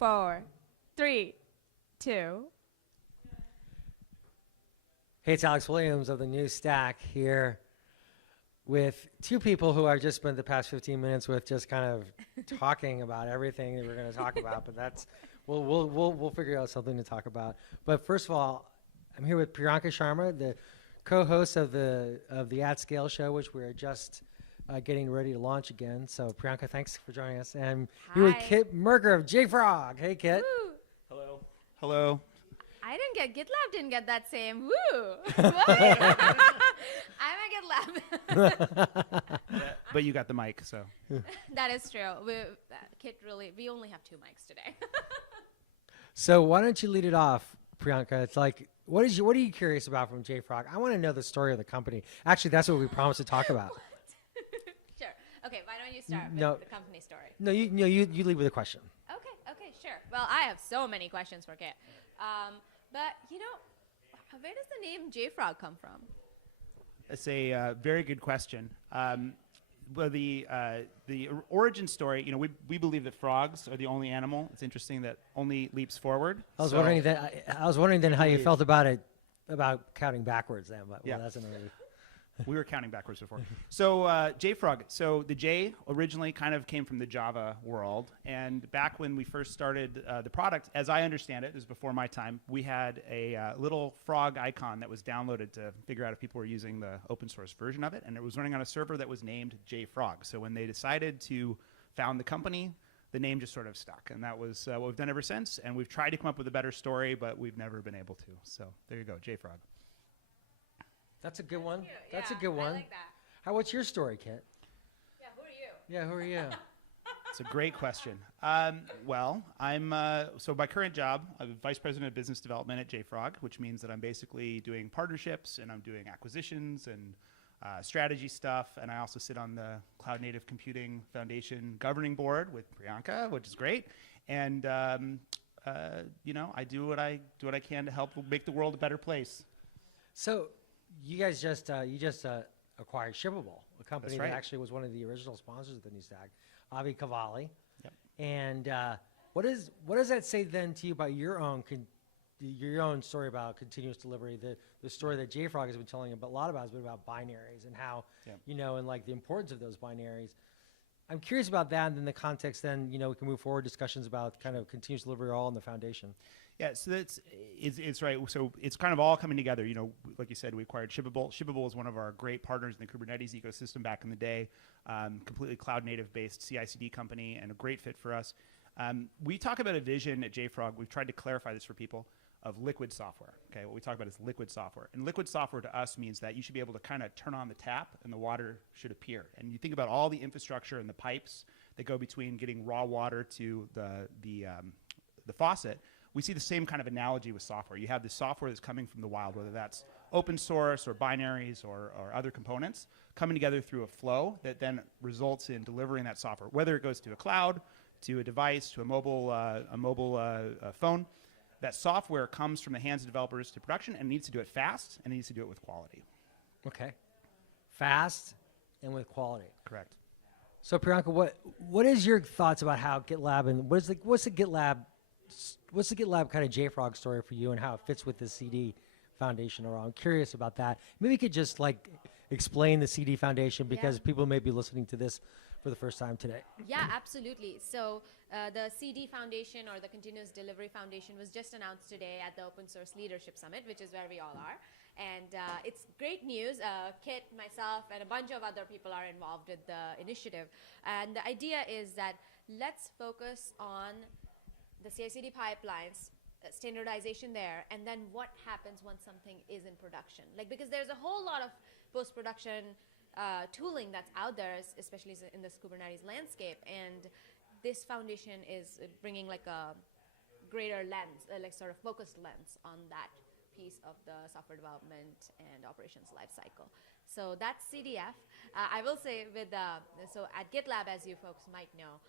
4, 3, 2. Hey, it's Alex Williams of the New Stack here with two people who I've just spent the past 15 minutes with, just kind of talking about everything that we're going to talk about. But that's we'll figure out something to talk about. But first of all, I'm here with Priyanka Sharma, the co-host of the At Scale show, which we're just getting ready to launch again. So Priyanka, thanks for joining us. And here with Kit Merker of JFrog. Hey, Kit. Woo. Hello. Hello. I didn't get, GitLab didn't get that same woo. I'm a GitLab. But you got the mic, so. That is true. Kit we only have 2 mics today. So why don't you lead it off, Priyanka? It's like, what are you curious about from JFrog? I want to know the story of the company. Actually, that's what we promised to talk about. Sure. Okay, why don't you start No. with the company story? No, you lead with a question. Okay, sure. Well, I have so many questions for Kit. But, where does the name JFrog come from? It's a very good question. Well, the origin story, we believe that frogs are the only animal. It's interesting that only leaps forward. I was wondering then how you felt about it, about counting backwards then. But Yeah. well, that's another. We were counting backwards before. So JFrog. So the J originally kind of came from the Java world. And back when we first started the product, as I understand it, this is before my time, we had a little frog icon that was downloaded to figure out if people were using the open source version of it. And it was running on a server that was named JFrog. So when they decided to found the company, the name just sort of stuck. And that was what we've done ever since. And we've tried to come up with a better story, but we've never been able to. So there you go, JFrog. That's a good one. Cute. That's Yeah, a good one. I like that. What's your story, Kit? Yeah, who are you? Yeah, who are you? It's a great question. Well, I'm so my current job, I'm Vice President of Business Development at JFrog, which means that I'm basically doing partnerships and I'm doing acquisitions and strategy stuff. And I also sit on the Cloud Native Computing Foundation governing board with Priyanka, which is great. And I do what I can to help make the world a better place. So, you guys just acquired Shippable, a company That's right. that actually was one of the original sponsors of the New Stack, Avi Cavalli. Yep. And what does that say then to you about your own story about continuous delivery? The story that JFrog has been telling a lot about has been about binaries and how and like the importance of those binaries. I'm curious about that, and then the context. Then we can move forward discussions about kind of continuous delivery all in the foundation. Yeah, so it's right. So it's kind of all coming together. Like you said, we acquired Shippable. Shippable is one of our great partners in the Kubernetes ecosystem back in the day. Completely cloud native based CI/CD company and a great fit for us. We talk about a vision at JFrog. We've tried to clarify this for people of liquid software. Okay, what we talk about is liquid software. And liquid software to us means that you should be able to kind of turn on the tap and the water should appear. And you think about all the infrastructure and the pipes that go between getting raw water to the faucet. We see the same kind of analogy with software. You have the software that's coming from the wild, whether that's open source or binaries or other components, coming together through a flow that then results in delivering that software, whether it goes to a cloud, to a device, to a mobile phone. That software comes from the hands of developers to production and needs to do it fast and it needs to do it with quality. Okay, fast and with quality. Correct. So Priyanka, what is your thoughts about how GitLab and what's the GitLab kind of JFrog story for you and how it fits with the CD Foundation? Or I'm curious about that. Maybe you could just explain the CD Foundation because people may be listening to this for the first time today. Yeah, absolutely. So the CD Foundation, or the Continuous Delivery Foundation, was just announced today at the Open Source Leadership Summit, which is where we all are. And it's great news. Kit, myself, and a bunch of other people are involved with the initiative. And the idea is that let's focus on the CI/CD pipelines, standardization there, and then what happens once something is in production. Because there's a whole lot of post-production tooling that's out there, especially in this Kubernetes landscape, and this foundation is bringing a greater lens, sort of focused lens on that piece of the software development and operations lifecycle. So that's CDF. I will say so at GitLab, as you folks might know,